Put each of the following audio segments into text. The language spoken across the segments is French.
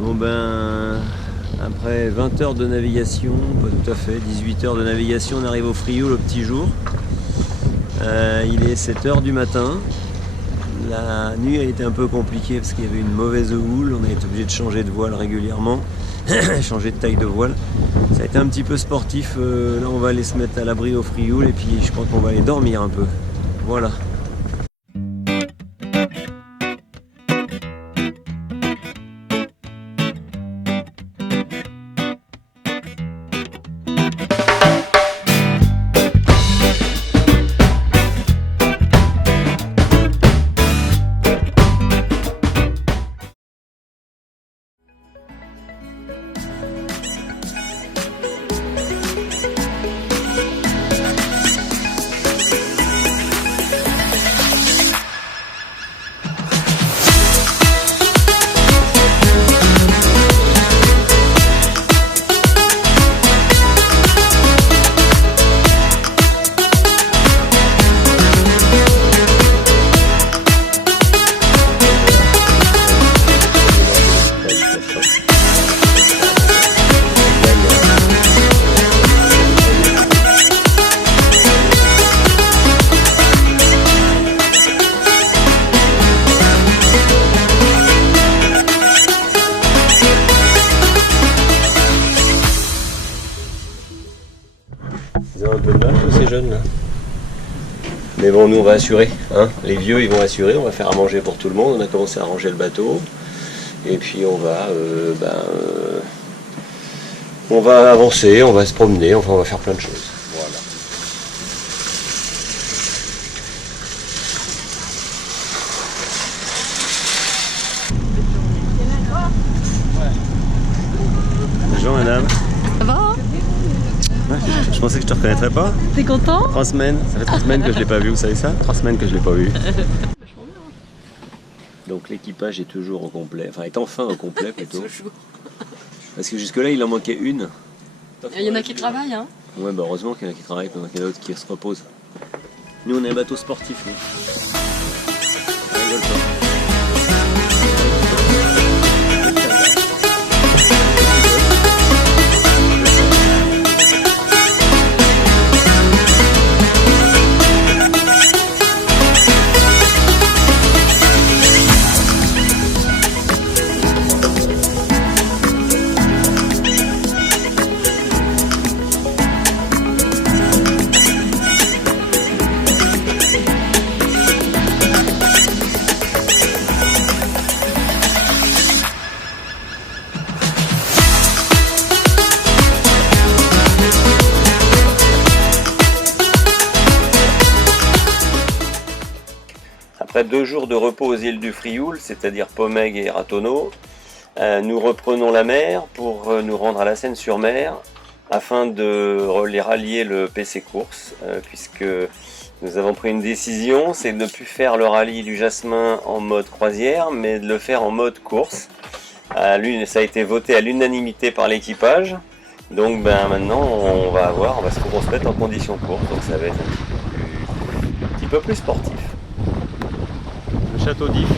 Bon ben, après 20 heures de navigation, pas tout à fait, 18 heures de navigation, on arrive au Frioul au petit jour. Il est 7 heures du matin. La nuit a été un peu compliquée parce qu'il y avait une mauvaise houle, on a été obligé de changer de voile régulièrement, changer de taille de voile. Ça a été un petit peu sportif, là on va aller se mettre à l'abri au Frioul et puis je crois qu'on va aller dormir un peu. Voilà. Ils ont un peu de mal tous ces jeunes là. Mais bon, nous on va assurer, hein. Les vieux ils vont assurer, on va faire à manger pour tout le monde, on a commencé à ranger le bateau. Et puis on va avancer, on va se promener, enfin on va faire plein de choses. Voilà. Bonjour madame. Ça va? Je pensais que je te reconnaîtrais pas. T'es content? 3 semaines, ça fait 3 semaines que je l'ai pas vu, vous savez ça? 3 semaines que je l'ai pas vu. Donc l'équipage est toujours au complet, enfin est enfin au complet plutôt. Parce que jusque là il en manquait une. Il y en a qui travaillent, hein? Ouais, bah heureusement qu'il y en a qui travaillent, pendant qu'il y en a d'autres qui se reposent. Nous on est un bateau sportif, nous. On rigole pas. Après 2 jours de repos aux îles du Frioul, c'est-à-dire Pomègue et Ratonneau, nous reprenons la mer pour nous rendre à la Seine-sur-Mer afin de les rallier le PC Course, puisque nous avons pris une décision, c'est de ne plus faire le rallye du Jasmin en mode croisière, mais de le faire en mode course. Ça a été voté à l'unanimité par l'équipage, donc maintenant on va se mettre en condition course, donc ça va être un petit peu plus sportif. Le château d'If,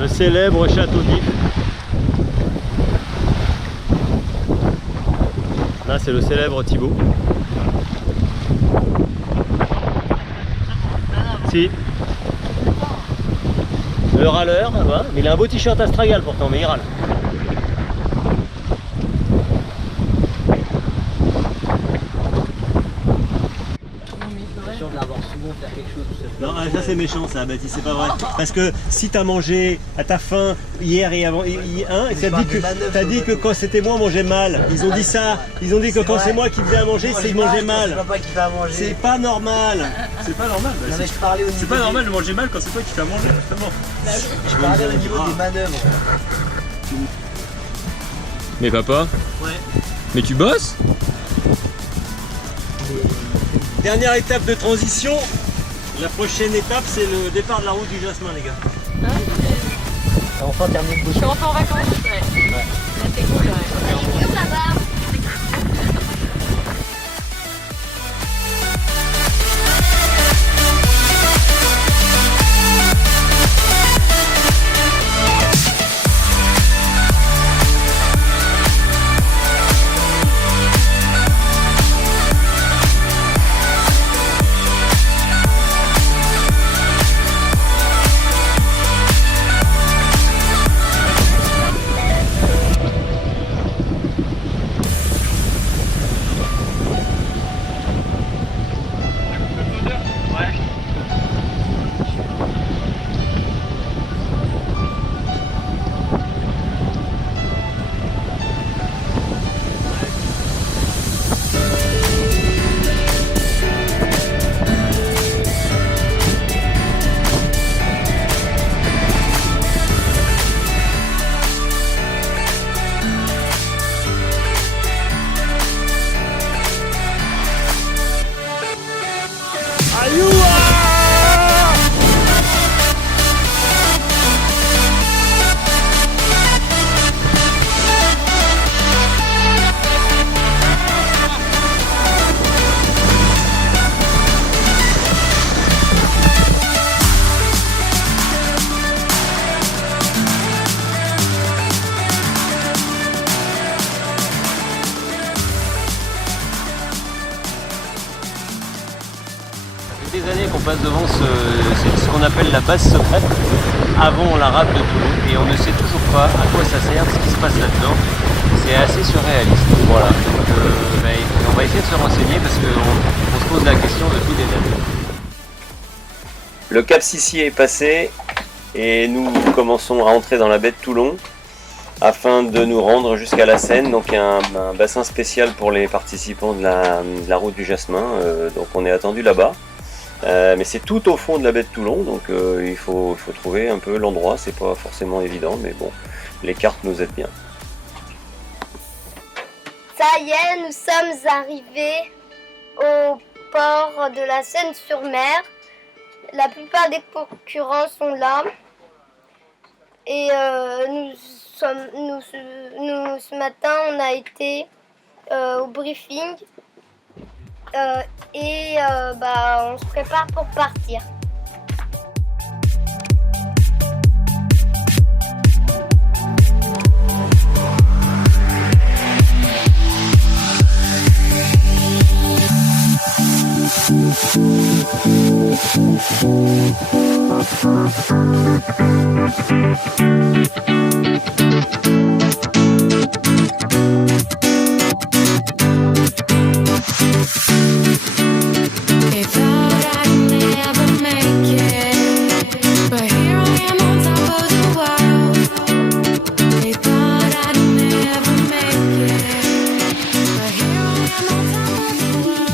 le célèbre château d'If. Là c'est le célèbre Thibaut. Si. Le râleur, là-bas. Mais il a un beau t-shirt Astragal pourtant, mais il râle. Non, ça c'est méchant ça, Baptiste, c'est pas vrai. Parce que si t'as mangé à ta faim hier et avant, t'as dit que quand c'était moi on mangeait mal. Ils ont dit ça, ils ont dit que quand c'est moi qui faisais à manger, c'est qu'ils mangeaient mal. C'est pas normal. C'est pas normal. C'est pas normal de manger mal quand c'est toi qui fais à manger, justement. Je parlais au niveau des manœuvres. Mais papa? Ouais. Mais tu bosses? Dernière étape de transition. La prochaine étape, c'est le départ de la route du Jasmin, les gars. Ah, T'as enfin terminé de bosser. je suis enfin en vacances. Ouais. Là, c'est cool. Ouais. Ça va. qu'on passe devant c'est ce qu'on appelle la base secrète avant la rade de Toulon et on ne sait toujours pas à quoi ça sert, ce qui se passe là-dedans. C'est assez surréaliste. Voilà, donc on va essayer de se renseigner parce qu'on se pose la question depuis des années. Le cap Sissier est passé et nous commençons à entrer dans la baie de Toulon afin de nous rendre jusqu'à la Seine, donc un bassin spécial pour les participants de la route du Jasmin, donc on est attendu là-bas. Mais c'est tout au fond de la baie de Toulon, donc il faut trouver un peu l'endroit, c'est pas forcément évident, mais bon, les cartes nous aident bien. Ça y est, nous sommes arrivés au port de la Seine-sur-Mer. La plupart des concurrents sont là. Et ce matin, on a été au briefing. On se prépare pour partir. They thought I'd never make it, but here I am on top of the world. They thought I'd never make it, but here I am on top of the world.